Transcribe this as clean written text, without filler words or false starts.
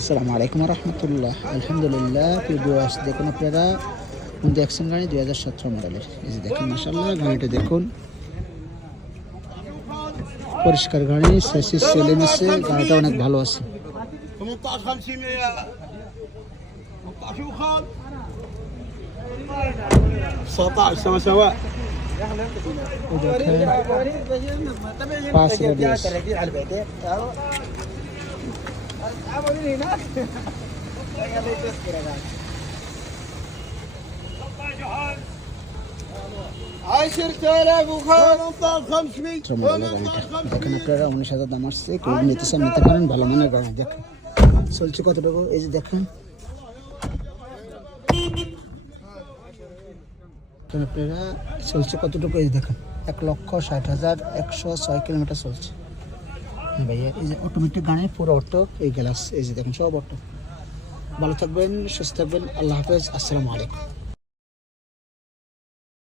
আসসালামু আলাইকুম রহমতুল্লাহ। আলহামদুলিল্লাহ। ভিডিওস দেখুন আপনারা দেখছেন গাড়ি 2017 মডেলের। এই যে দেখুন মাশাআল্লাহ, গাড়িটা দেখুন পরিষ্কার গাড়ি, সেসিস সেলে নিচ্ছে, গাড়িটা অনেক ভালো আছে। 18 50 18 وخال 19 سوا سوا পাঁচ রেডিয়াস। দেখেন আপনারা 19,000 দাম আসছে। কেউ নিতে চান নিতে পারেন, ভালো মানের গাড়ি। দেখেন চলছে কতটুকু, এই যে দেখেন আপনারা চলছে কতটুকু, এই যে দেখেন 1,60,000 106 কিলোমিটার চলছে ভাইয়া। এই যে অটোমেটিক গাড়ি, পুরো অটো, এই গ্লাস, এই যে দেখেন সব অটো। ভালো থাকবেন, সুস্থ থাকবেন, আল্লাহ হাফেজ, আসসালামু আলাইকুম।